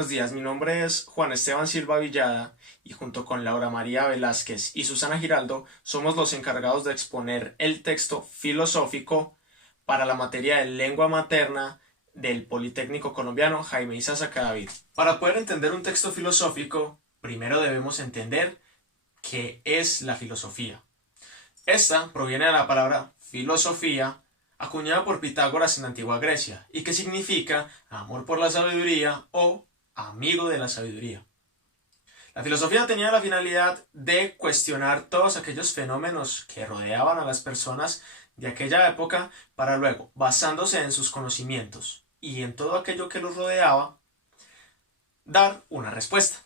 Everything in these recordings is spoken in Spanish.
Buenos días, mi nombre es Juan Esteban Silva Villada y junto con Laura María Velázquez y Susana Giraldo somos los encargados de exponer el texto filosófico para la materia de lengua materna del Politécnico Colombiano Jaime Isaza Cadavid. Para poder entender un texto filosófico, primero debemos entender qué es la filosofía. Esta proviene de la palabra filosofía, acuñada por Pitágoras en la antigua Grecia, y que significa amor por la sabiduría o amigo de la sabiduría. La filosofía tenía la finalidad de cuestionar todos aquellos fenómenos que rodeaban a las personas de aquella época para luego, basándose en sus conocimientos y en todo aquello que los rodeaba, dar una respuesta.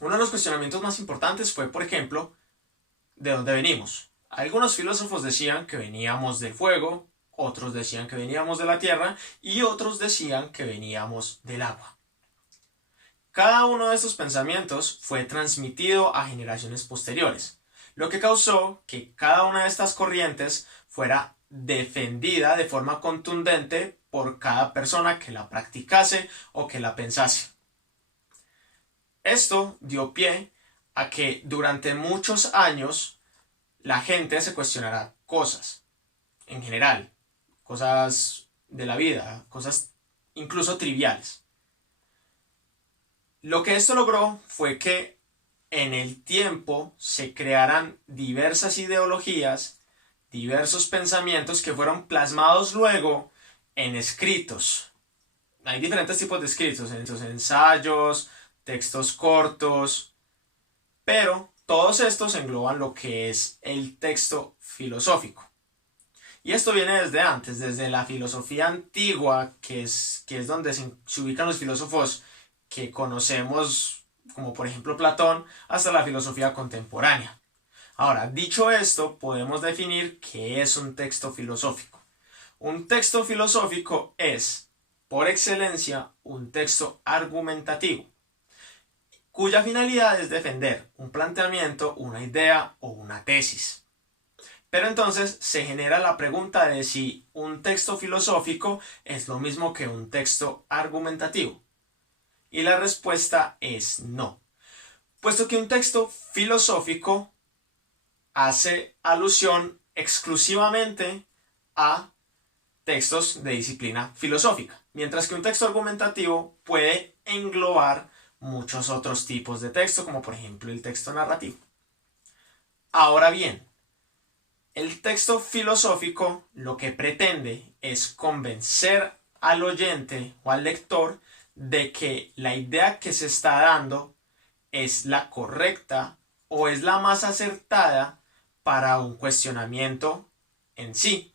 Uno de los cuestionamientos más importantes fue, por ejemplo, ¿de dónde venimos? Algunos filósofos decían que veníamos del fuego, otros decían que veníamos de la tierra y otros decían que veníamos del agua. Cada uno de estos pensamientos fue transmitido a generaciones posteriores, lo que causó que cada una de estas corrientes fuera defendida de forma contundente por cada persona que la practicase o que la pensase. Esto dio pie a que durante muchos años la gente se cuestionara cosas, en general, cosas de la vida, cosas incluso triviales. Lo que esto logró fue que en el tiempo se crearan diversas ideologías, diversos pensamientos que fueron plasmados luego en escritos. Hay diferentes tipos de escritos, ensayos, textos cortos, pero todos estos engloban lo que es el texto filosófico. Y esto viene desde antes, desde la filosofía antigua, que es donde se ubican los filósofos que conocemos, como por ejemplo Platón, hasta la filosofía contemporánea. Ahora, dicho esto, podemos definir qué es un texto filosófico. Un texto filosófico es, por excelencia, un texto argumentativo, cuya finalidad es defender un planteamiento, una idea o una tesis. Pero entonces se genera la pregunta de si un texto filosófico es lo mismo que un texto argumentativo. Y la respuesta es no, puesto que un texto filosófico hace alusión exclusivamente a textos de disciplina filosófica, mientras que un texto argumentativo puede englobar muchos otros tipos de texto, como por ejemplo el texto narrativo. Ahora bien, el texto filosófico lo que pretende es convencer al oyente o al lector de que la idea que se está dando es la correcta o es la más acertada para un cuestionamiento en sí.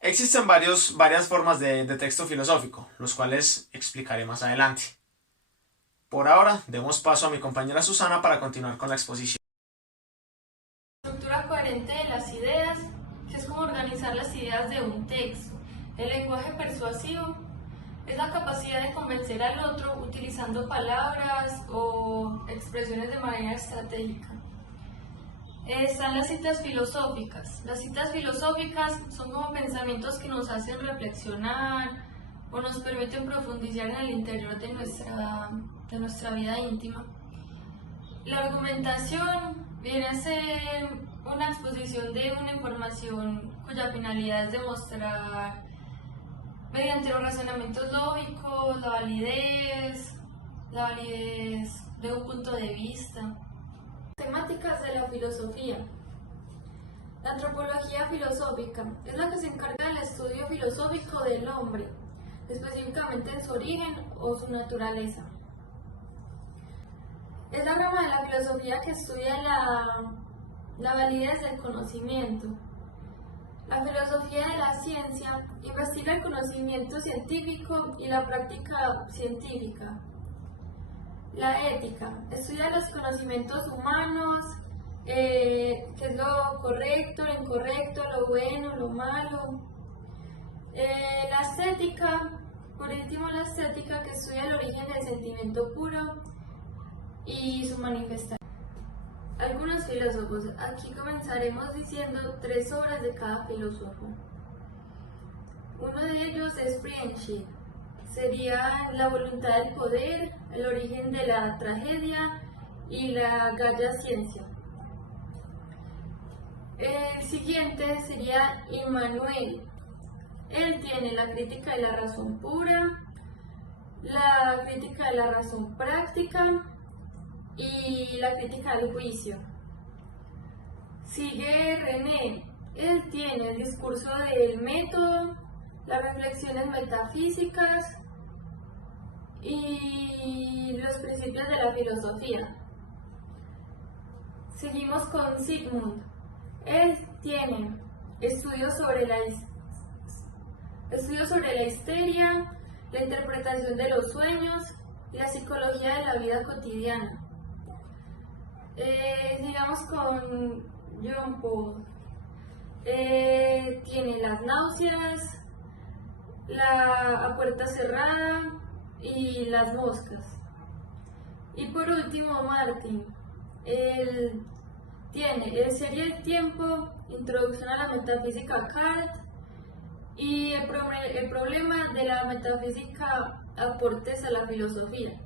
Existen varias formas de texto filosófico, los cuales explicaré más adelante. Por ahora, demos paso a mi compañera Susana para continuar con la exposición. Estructura coherente de las ideas, que es como organizar las ideas de un texto. El lenguaje persuasivo es la capacidad de convencer al otro utilizando palabras o expresiones de manera estratégica. Están las citas filosóficas. Las citas filosóficas son como pensamientos que nos hacen reflexionar o nos permiten profundizar en el interior de nuestra vida íntima. La argumentación viene a ser una exposición de una información cuya finalidad es demostrar mediante los razonamientos lógicos la validez de un punto de vista. Temáticas de la filosofía. La antropología filosófica es la que se encarga del estudio filosófico del hombre, específicamente en su origen o su naturaleza. Es la rama de la filosofía que estudia la validez del conocimiento. La filosofía de la ciencia investiga el conocimiento científico y la práctica científica. La ética estudia los conocimientos humanos, qué es lo correcto, lo incorrecto, lo bueno, lo malo. La estética, por último la estética que estudia el origen del sentimiento puro y su manifestación. Algunos filósofos, aquí comenzaremos diciendo 3 obras de cada filósofo. Uno de ellos es Friendship, sería la voluntad del poder, el origen de la tragedia y la Gaia Ciencia. El siguiente sería Immanuel. Él tiene la crítica de la razón pura, la crítica de la razón práctica y la crítica del juicio. Sigue René. Él tiene el discurso del método, las reflexiones metafísicas y los principios de la filosofía. Seguimos con Sigmund. Él tiene estudios sobre la histeria, la interpretación de los sueños y la psicología de la vida cotidiana. Sigamos con John Paul. Tiene las náuseas, a puerta cerrada y las moscas. Y por último, Martin. Él tiene el Serie del Tiempo, Introducción a la Metafísica Kant y el problema de la metafísica, aportes a la filosofía.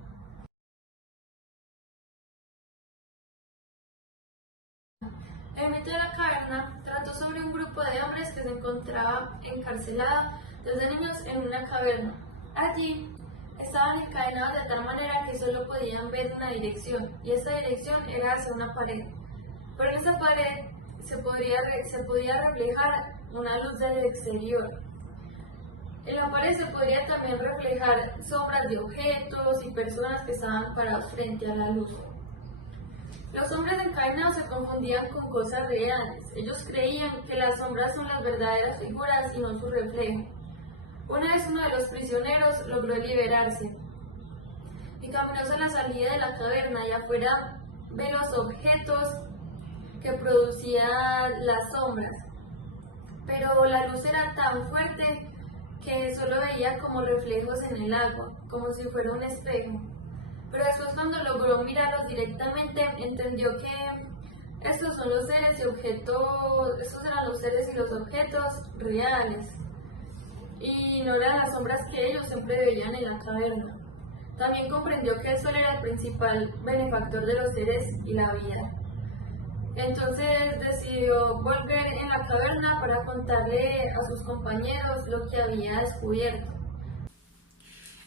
El mito de la caverna trató sobre un grupo de hombres que se encontraba encarcelada desde niños en una caverna. Allí estaban encadenados de tal manera que solo podían ver una dirección, y esta dirección era hacia una pared. Pero en esa pared se podía reflejar una luz del exterior. En la pared se podría también reflejar sombras de objetos y personas que estaban parados frente a la luz. Los hombres encadenados se confundían con cosas reales. Ellos creían que las sombras son las verdaderas figuras y no su reflejo. Una vez uno de los prisioneros logró liberarse y caminó hacia la salida de la caverna, y afuera ve los objetos que producían las sombras. Pero la luz era tan fuerte que solo veía como reflejos en el agua, como si fuera un espejo. Pero después, cuando logró mirarlos directamente, entendió que estos son los seres y objetos, estos eran los seres y los objetos reales, y no eran las sombras que ellos siempre veían en la caverna. También comprendió que el sol era el principal benefactor de los seres y la vida. Entonces decidió volver en la caverna para contarle a sus compañeros lo que había descubierto.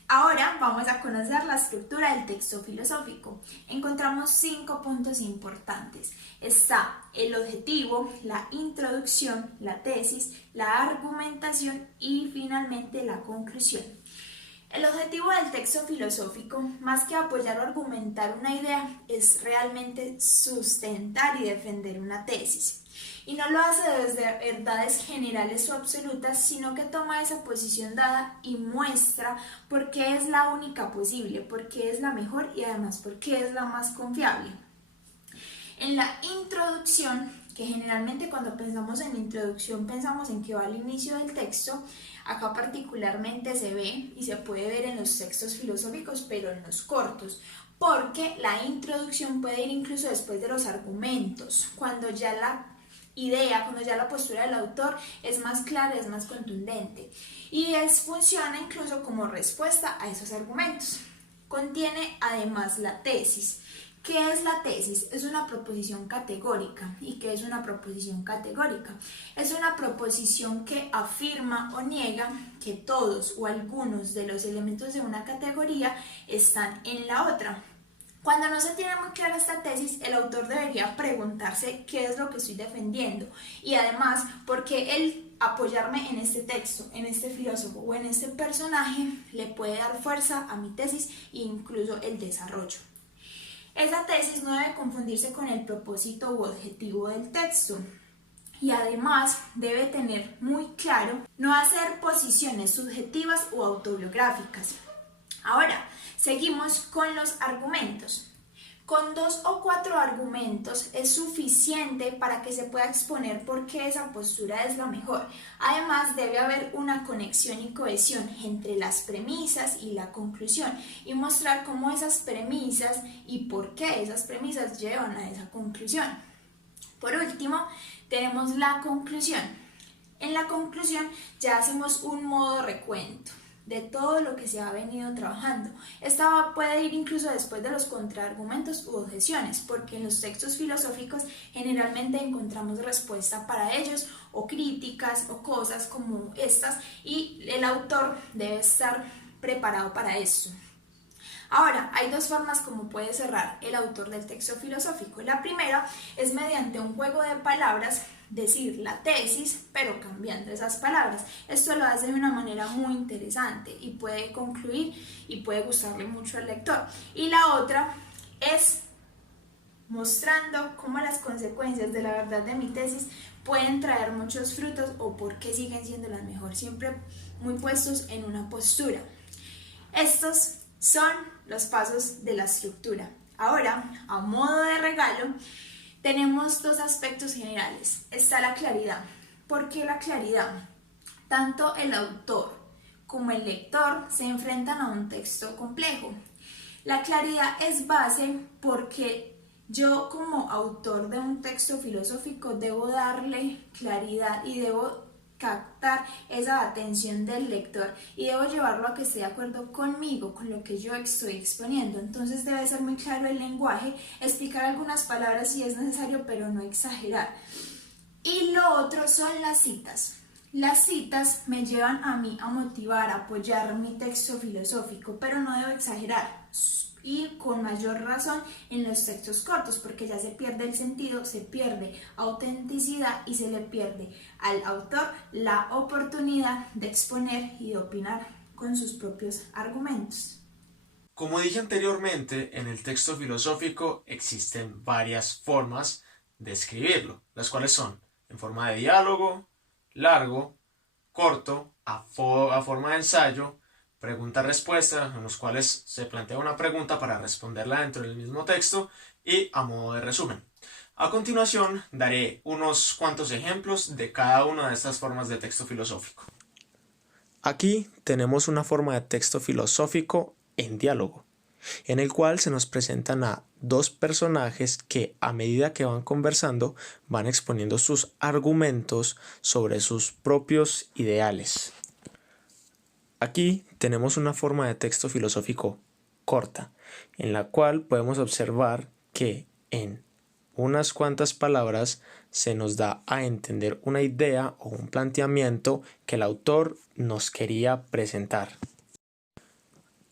Ahora vamos a conocer la estructura del texto filosófico. Encontramos 5 puntos importantes. Está el objetivo, la introducción, la tesis, la argumentación y finalmente la conclusión. El objetivo del texto filosófico, más que apoyar o argumentar una idea, es realmente sustentar y defender una tesis. Y no lo hace desde verdades generales o absolutas, sino que toma esa posición dada y muestra por qué es la única posible, por qué es la mejor y además por qué es la más confiable. En la introducción, que generalmente cuando pensamos en introducción pensamos en que va al inicio del texto, acá particularmente se ve y se puede ver en los textos filosóficos, pero en los cortos, porque la introducción puede ir incluso después de los argumentos, cuando ya la idea, cuando ya la postura del autor es más clara, es más contundente, y funciona incluso como respuesta a esos argumentos. Contiene además la tesis. ¿Qué es la tesis? Es una proposición categórica. ¿Y qué es una proposición categórica? Es una proposición que afirma o niega que todos o algunos de los elementos de una categoría están en la otra. Cuando no se tiene muy clara esta tesis, el autor debería preguntarse qué es lo que estoy defendiendo y además por qué el apoyarme en este texto, en este filósofo o en este personaje le puede dar fuerza a mi tesis e incluso el desarrollo. Esa tesis no debe confundirse con el propósito u objetivo del texto y además debe tener muy claro no hacer posiciones subjetivas o autobiográficas. Ahora, seguimos con los argumentos. Con 2 o 4 argumentos es suficiente para que se pueda exponer por qué esa postura es la mejor. Además, debe haber una conexión y cohesión entre las premisas y la conclusión y mostrar cómo esas premisas y por qué esas premisas llevan a esa conclusión. Por último, tenemos la conclusión. En la conclusión ya hacemos un modo recuento. de todo lo que se ha venido trabajando. Esta puede ir incluso después de los contraargumentos u objeciones, porque en los textos filosóficos generalmente encontramos respuesta para ellos o críticas o cosas como estas, y el autor debe estar preparado para esto. Ahora, hay dos formas como puede cerrar el autor del texto filosófico. La primera es mediante un juego de palabras, decir la tesis, pero cambiando esas palabras. Esto lo hace de una manera muy interesante y puede concluir y puede gustarle mucho al lector. Y la otra es mostrando cómo las consecuencias de la verdad de mi tesis pueden traer muchos frutos o por qué siguen siendo las mejores, siempre muy puestos en una postura. Estos son los pasos de la estructura. Ahora, a modo de regalo, tenemos dos aspectos generales. Está la claridad. ¿Por qué la claridad? Tanto el autor como el lector se enfrentan a un texto complejo. La claridad es base porque yo, como autor de un texto filosófico, debo darle claridad y debo captar esa atención del lector y debo llevarlo a que esté de acuerdo conmigo, con lo que yo estoy exponiendo. Entonces debe ser muy claro el lenguaje, explicar algunas palabras si es necesario, pero no exagerar. Y lo otro son las citas. Las citas me llevan a mí a motivar, a apoyar mi texto filosófico, pero no debo exagerar. Y con mayor razón en los textos cortos, porque ya se pierde el sentido, se pierde autenticidad y se le pierde al autor la oportunidad de exponer y de opinar con sus propios argumentos. Como dije anteriormente, en el texto filosófico existen varias formas de escribirlo, las cuales son en forma de diálogo, largo, corto, a forma de ensayo, pregunta-respuesta, en los cuales se plantea una pregunta para responderla dentro del mismo texto, y a modo de resumen. A continuación daré unos cuantos ejemplos de cada una de estas formas de texto filosófico. Aquí tenemos una forma de texto filosófico en diálogo, en el cual se nos presentan a dos personajes que, a medida que van conversando, van exponiendo sus argumentos sobre sus propios ideales. Aquí tenemos una forma de texto filosófico corta, en la cual podemos observar que en unas cuantas palabras se nos da a entender una idea o un planteamiento que el autor nos quería presentar.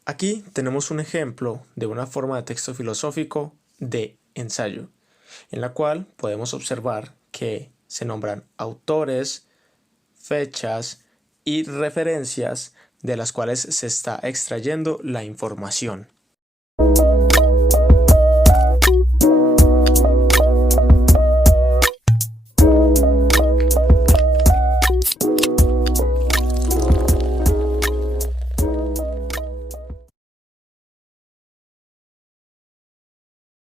Aquí tenemos un ejemplo de una forma de texto filosófico de ensayo, en la cual podemos observar que se nombran autores, fechas y referencias de las cuales se está extrayendo la información.